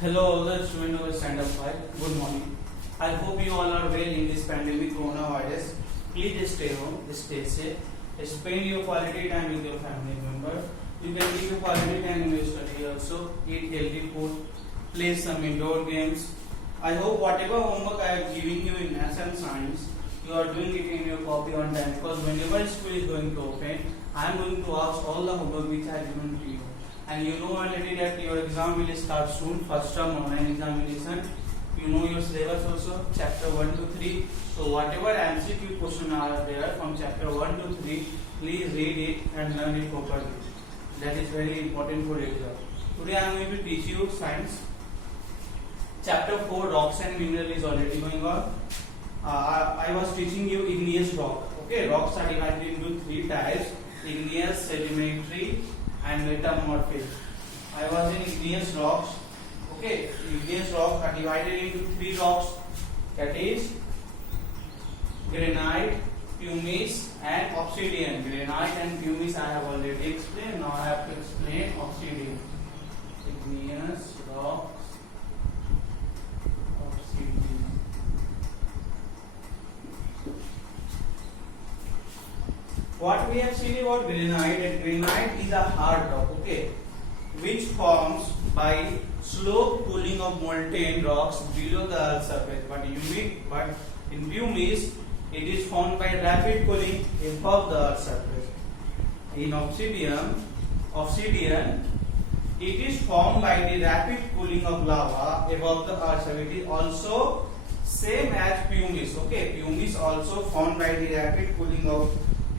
Hello, all the students of the Stand Up 5. Good morning. I hope you all are well in this pandemic coronavirus. Please stay home, stay safe, spend your quality time with your family member. You can give your quality time in your study also. Eat healthy food, play some indoor games. I hope whatever homework I am giving you in maths and science, you are doing it in your copy on time, because whenever school is going to open, I am going to ask all the homework which I have given to you. And you know already that your exam will start soon, first term online examination. You know your syllabus also, chapter 1 to 3. So whatever MCQ question are there from chapter 1 to 3, please read it and learn it properly. That is very important for exam. Today I am going to teach you science. Chapter 4, rocks and mineral is already going on. I was teaching you igneous rock. Okay, rocks are divided into 3 types: igneous, sedimentary, and metamorphic. I was in igneous rocks. Okay, igneous rocks are divided into 3 rocks, that is granite, pumice, and obsidian. Granite and pumice I have already explained. Now I have to explain obsidian. Igneous rocks, obsidian. What we have seen about granite, that granite is a hard rock, okay, which forms by slow cooling of molten rocks below the earth's surface. But in pumice, it is formed by rapid cooling above the earth's surface. In obsidian, it is formed by the rapid cooling of lava above the earth's surface. It is also same as pumice. Okay, pumice also formed by the rapid cooling of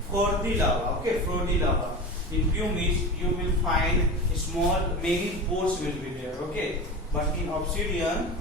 Frothy lava. Okay, frothy lava. In pumice, you will find many pores will be there. Okay, but in obsidian,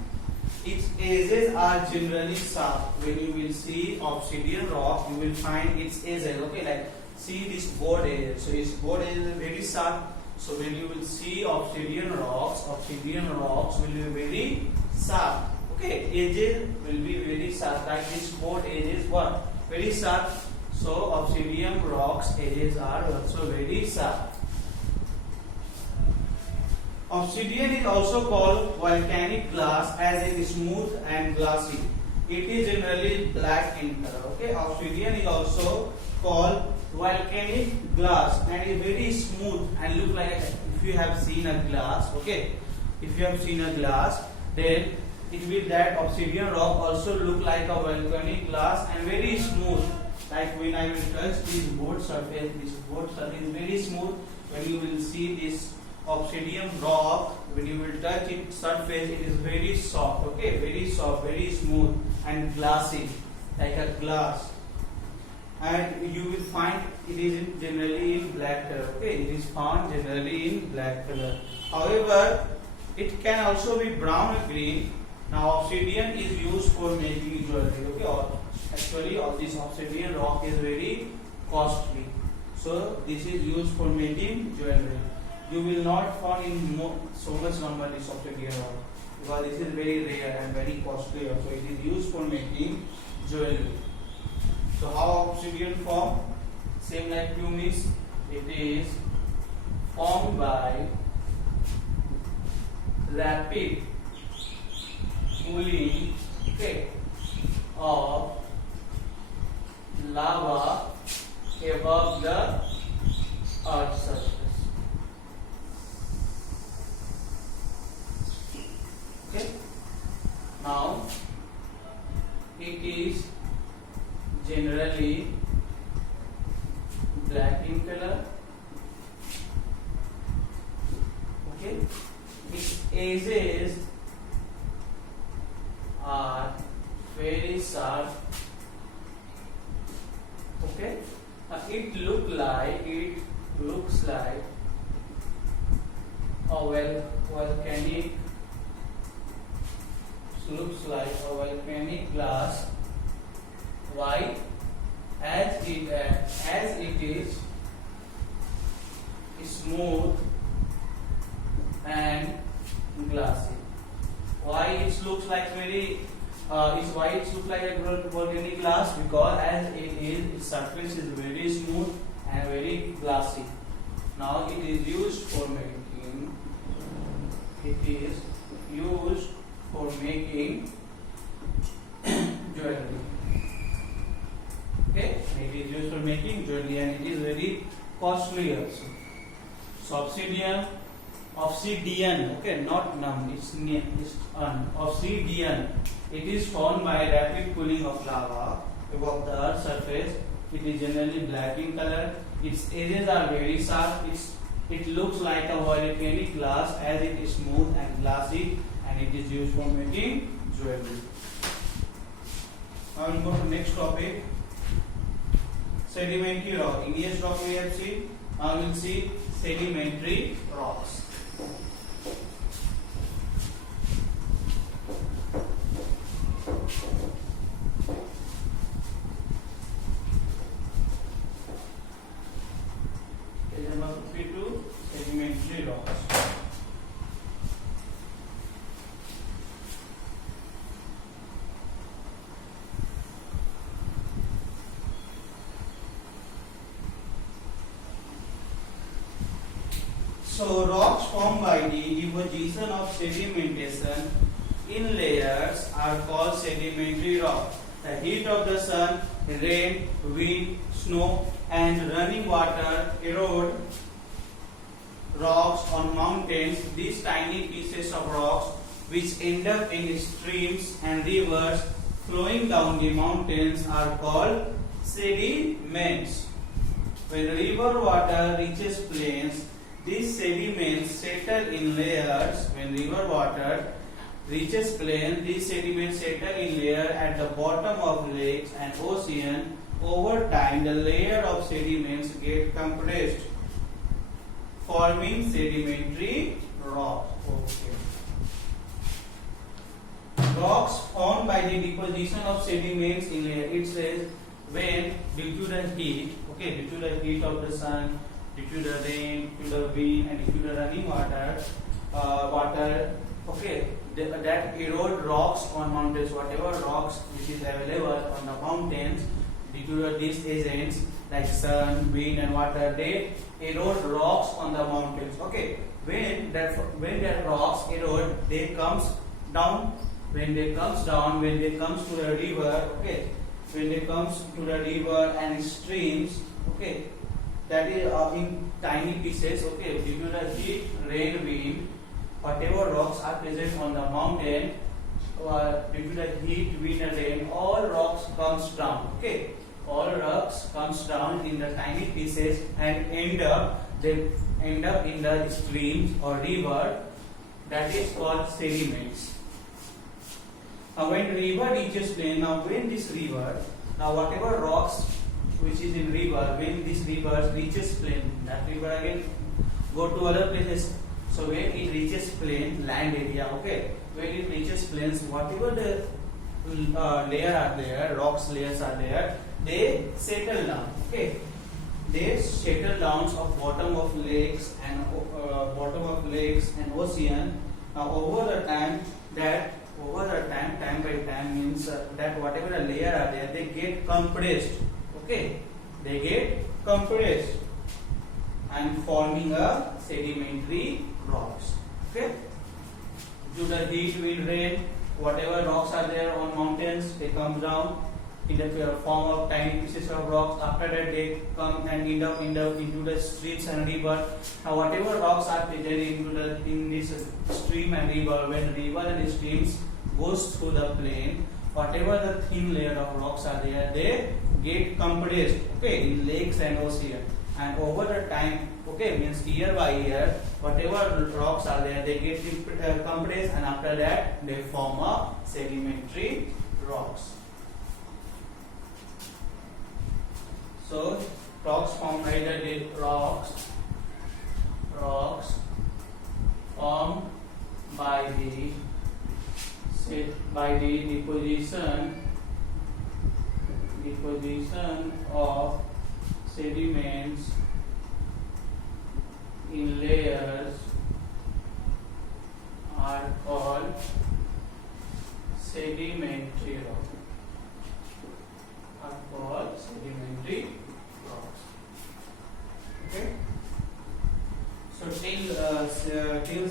its edges are generally sharp. When you will see obsidian rock, you will find its edges. Okay, like see this board edge. So its board edge is very sharp. So when you will see obsidian rocks will be very sharp. Okay, edges will be very sharp. Like this board edges, what? Very sharp. So obsidian rocks edges are also very sharp. Obsidian is also called volcanic glass as it is smooth and glassy. It is generally black in color. Okay, obsidian is also called volcanic glass and is very smooth and look like, if you have seen a glass, okay, if you have seen a glass, then it will, that obsidian rock also look like a volcanic glass and very smooth. Like when I will touch this board surface is very smooth. When you will see this obsidian rock, when you will touch its surface, it is very soft. Okay, very soft, very smooth and glassy, like a glass. And you will find it is generally in black color. Okay, it is found generally in black color. However, it can also be brown or green. Now obsidian is used for making jewelry. Okay, or actually all this obsidian rock is very costly. So this is used for making jewelry. You will not find in so much number this obsidian rock, because this is very rare and very costly. So it is used for making jewelry. So how obsidian form? Same like pumice, it is formed by rapid cooling, okay, of lava above the earth's surface. Okay. Now it is generally black in color. Okay. Its edges are very sharp. Okay, it looks like a volcanic glass. Why? As it is smooth and glassy. Why it looks like a volcanic glass? Because as its surface is very smooth and very glassy. Now it is used for making used for making jewelry. Okay, it is used for making jewelry and it is very costly also. So obsidian, okay, not num, it's obsidian. It is formed by rapid cooling of lava above the earth's surface. It is generally black in color. Its edges are very sharp. It looks like a volcanic glass as it is smooth and glassy, and it is used for making jewelry. I will go to the next topic. Sedimentary rock. Igneous rock we have seen. Now we will see sedimentary rocks. Page number 52, sedimentary rocks. So rocks formed by the deposition of sedimentation in layers are called sedimentary rock. The heat of the sun, rain, wind, snow and running water erode rocks on mountains. These tiny pieces of rocks which end up in streams and rivers flowing down the mountains are called sediments. When river water reaches plains, these sediments settle in layers. When river water reaches plain, these sediments settle in layers at the bottom of lakes and ocean. Over time, the layer of sediments get compressed, forming sedimentary rocks. Okay. Rocks formed by the deposition of sediments in layers. It says when due to the heat, okay, due to the heat of the sun, due to the rain, due to the wind, and due to the running water, okay, that erode rocks on mountains. Whatever rocks which is available on the mountains, due to these agents like sun, wind, and water, they erode rocks on the mountains. Okay, when that rocks erode, they comes down. When they comes to the river, okay, when they comes to the river and streams, okay, that is in tiny pieces, okay, due to the heat, rain, wind, whatever rocks are present on the mountain, due to the heat, wind and rain, all rocks comes down, okay, all rocks comes down in the tiny pieces and end up in the streams or river, that is called sediments. Now when river reaches plain, when this river, whatever rocks which is in river, when this river reaches plain, that river again go to other places. So when it reaches plain, land area, okay, when it reaches plains, whatever the layer are there, rocks layers are there, they settle down, okay, they settle down of bottom of lakes and ocean. Now over the time, time by time means that whatever the layer are there, they get compressed. Okay, they get compressed and forming a sedimentary rocks. Okay, due to the heat, wind, rain, whatever rocks are there on mountains, they come down in the form of tiny pieces of rocks. After that, they come and end up into the streams and river. Now, whatever rocks are present in this stream and river, when river and streams goes through the plain, whatever the thin layer of rocks are there, they get compressed, okay, in lakes and ocean. And over the time, okay, means year by year, whatever rocks are there, they get compressed, and after that, they form a sedimentary rocks. So rocks formed by the rocks formed by the deposition of sediments in layers are called sedimentary rocks. Okay. So till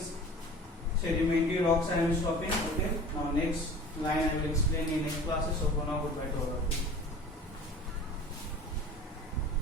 sedimentary rocks I am stopping. Okay, now next line I will explain in next classes. So for now, goodbye to all of you.